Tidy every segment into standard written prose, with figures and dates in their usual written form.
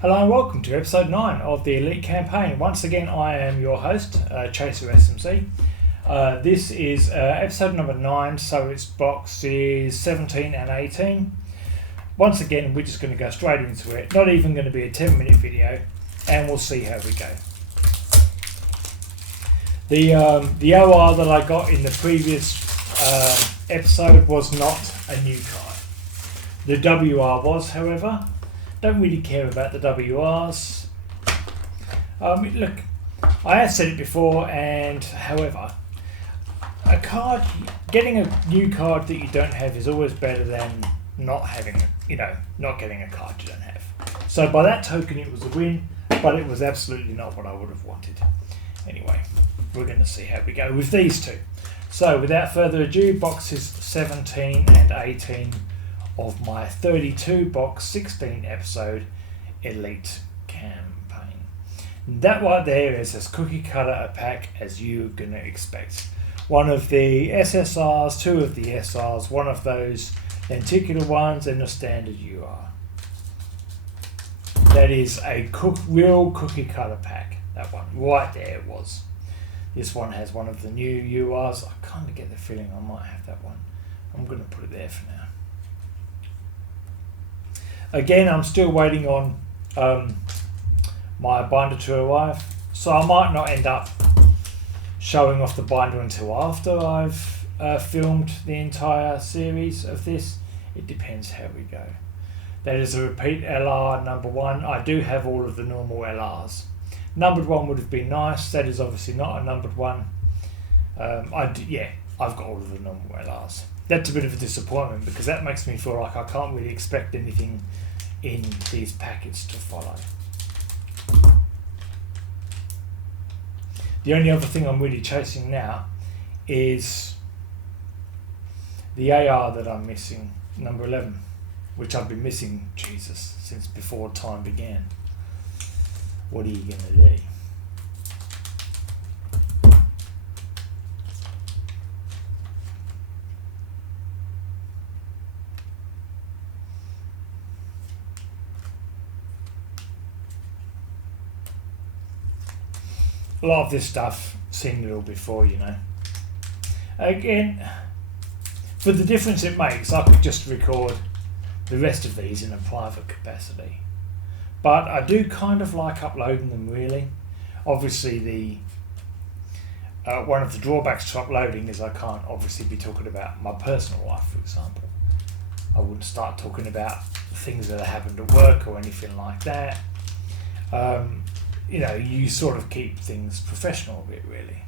Hello and welcome to episode 9 of the Elite Campaign. Once again, I am your host, Chaser SMC. This is episode number 9, so it's boxes 17 and 18. Once again, we're just going to go straight into it. Not even going to be a 10-minute video, and we'll see how we go. The OR that I got in the previous episode was not a new card. The WR was, however. Don't really care about the WRs. Look, I have said it before, and however, getting a new card that you don't have is always better than not having, not getting a card you don't have. So by that token, it was a win, but it was absolutely not what I would have wanted. Anyway, we're going to see how we go with these two. So without further ado, boxes 17 and 18 of my 32 box 16 episode Elite Campaign. That right there is as cookie cutter a pack as you're going to expect. One of the SSRs, two of the SRs, one of those lenticular ones, and a standard UR. That is a real cookie cutter pack. That one right there was. This one has one of the new URs. I kind of get the feeling I might have that one. I'm going to put it there for now. Again, I'm still waiting on my binder to arrive, so I might not end up showing off the binder until after I've filmed the entire series of this. It depends how we go. That is a repeat LR number 1. I do have all of the normal LRs. Numbered 1 would have been nice. That is obviously not a numbered 1. I've got all of the normal LRs. That's a bit of a disappointment because that makes me feel like I can't really expect anything in these packets to follow. The only other thing I'm really chasing now is the AR that I'm missing, number 11, which I've been missing, since before time began. What are you going to do? A lot of this stuff seen it all before, Again, for the difference it makes, I could just record the rest of these in a private capacity. But I do kind of like uploading them, really. Obviously, one of the drawbacks to uploading is I can't obviously be talking about my personal life, for example. I wouldn't start talking about things that have happened at work or anything like that. You sort of keep things professional a bit, really.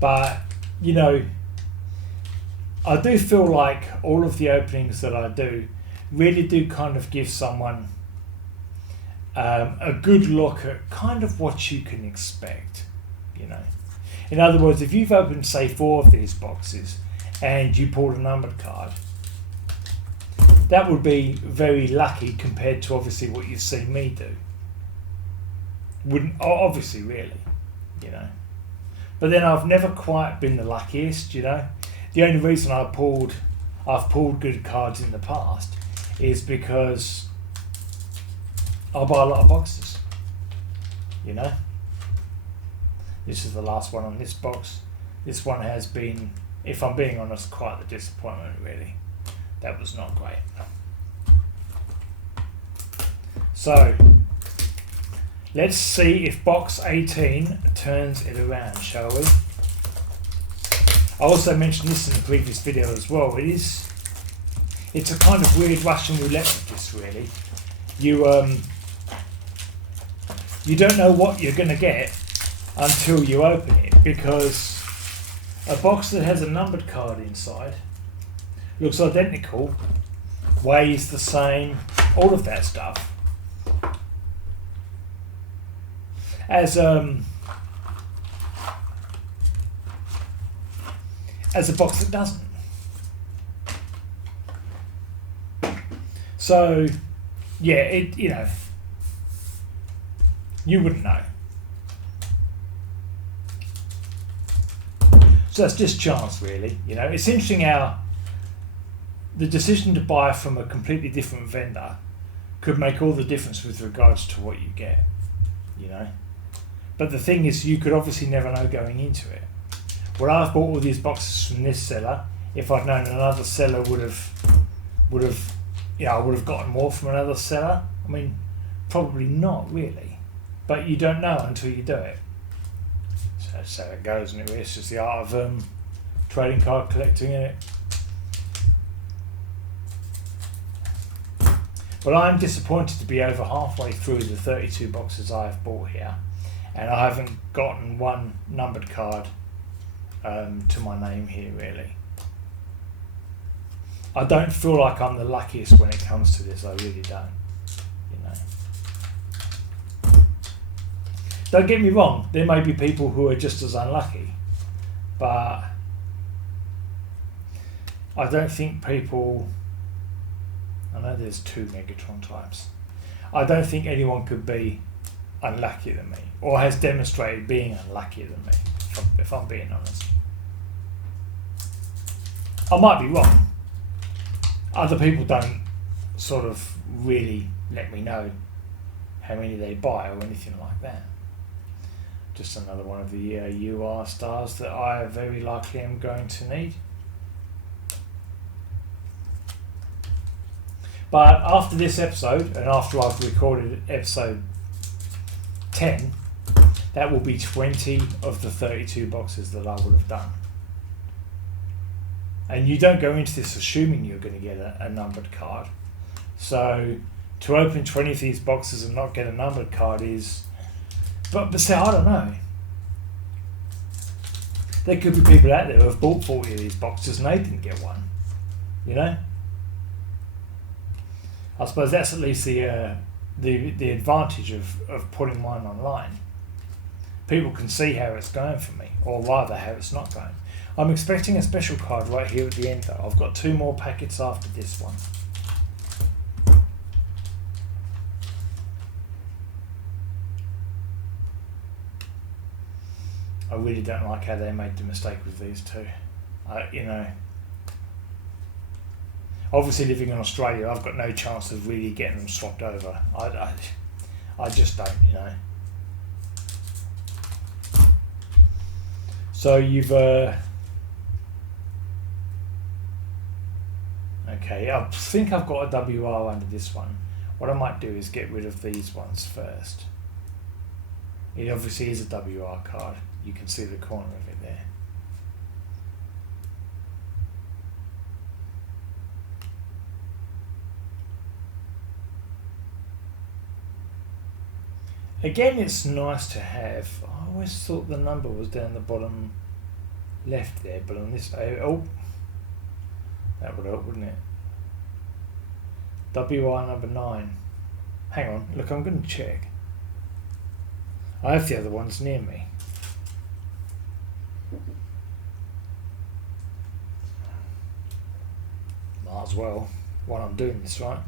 But, I do feel like all of the openings that I do really do kind of give someone a good look at kind of what you can expect, In other words, if you've opened, say, 4 of these boxes and you pulled a numbered card, that would be very lucky compared to obviously what you've seen me do. Wouldn't obviously, really, But then I've never quite been the luckiest, The only reason I've pulled good cards in the past is because I'll buy a lot of boxes, This is the last one on this box. This one has been, if I'm being honest, quite the disappointment, really. That was not great. So, let's see if box 18 turns it around, shall we? I also mentioned this in the previous video as well. It's a kind of weird Russian roulette with this, really. You don't know what you're going to get until you open it, because a box that has a numbered card inside looks identical, weighs the same, all of that stuff, as a box that doesn't. So, yeah, You wouldn't know. So that's just chance, really. You know, it's interesting how the decision to buy from a completely different vendor could make all the difference with regards to what you get, you know. But the thing is, you could obviously never know going into it. Well, I've bought all these boxes from this seller. If I'd known another seller would have, I would have gotten more from another seller. I mean, probably not really, but you don't know until you do it. So that's how it goes, and it's just the art of trading card collecting, isn't it? But I'm disappointed to be over halfway through the 32 boxes I've bought here, and I haven't gotten one numbered card to my name here, really. I don't feel like I'm the luckiest when it comes to this. I really don't. You know. Don't get me wrong. There may be people who are just as unlucky, but I don't think people. I know there's 2 Megatron types. I don't think anyone could be unluckier than me, or has demonstrated being unluckier than me, if I'm being honest. I might be wrong. Other people don't sort of really let me know how many they buy or anything like that. Just another one of the UR stars that I very likely am going to need. But after this episode, and after I've recorded episode 10, that will be 20 of the 32 boxes that I would have done. And you don't go into this assuming you're going to get a numbered card. So to open 20 of these boxes and not get a numbered card is... But see, I don't know. There could be people out there who have bought 40 of these boxes and they didn't get one. You know? I suppose that's at least the advantage of putting mine online. People can see how it's going for me, or rather how it's not going. I'm expecting a special card right here at the end though. I've got 2 more packets after this one. I really don't like how they made the mistake with these 2. You know, obviously living in Australia, I've got no chance of really getting them swapped over. I just don't, you know. So you've... Okay, I think I've got a WR under this one. What I might do is get rid of these ones first. It obviously is a WR card. You can see the corner of it there. Again, it's nice to have. I always thought the number was down the bottom left there, but on this, oh, that would help, wouldn't it? WR number 9. Hang on, look, I'm going to check. I have the other ones near me. Might as well, while I'm doing this, right?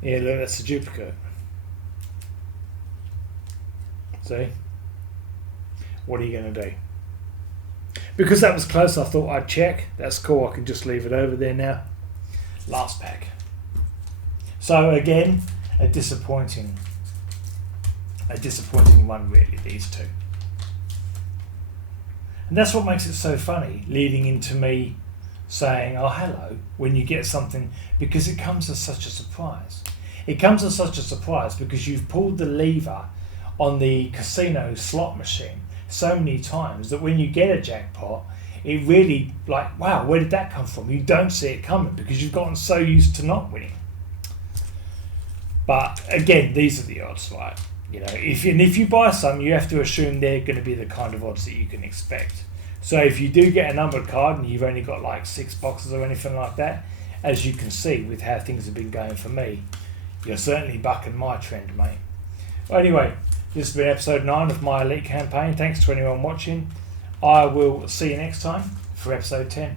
Yeah, look, that's a duplicate. See? What are you going to do? Because that was close, I thought I'd check. That's cool, I can just leave it over there now. Last pack. So again, a disappointing one really, these 2. And that's what makes it so funny, leading into me saying, oh hello, when you get something, because it comes as such a surprise. It comes as such a surprise because you've pulled the lever on the casino slot machine so many times that when you get a jackpot, it really, like, wow, where did that come from? You don't see it coming because you've gotten so used to not winning. But again, these are the odds, right? You know, if you buy some, you have to assume they're going to be the kind of odds that you can expect. So if you do get a numbered card and you've only got like 6 boxes or anything like that, as you can see with how things have been going for me, you're certainly bucking my trend, mate. Well, anyway, this has been episode 9 of my Elite campaign. Thanks to anyone watching. I will see you next time for episode 10.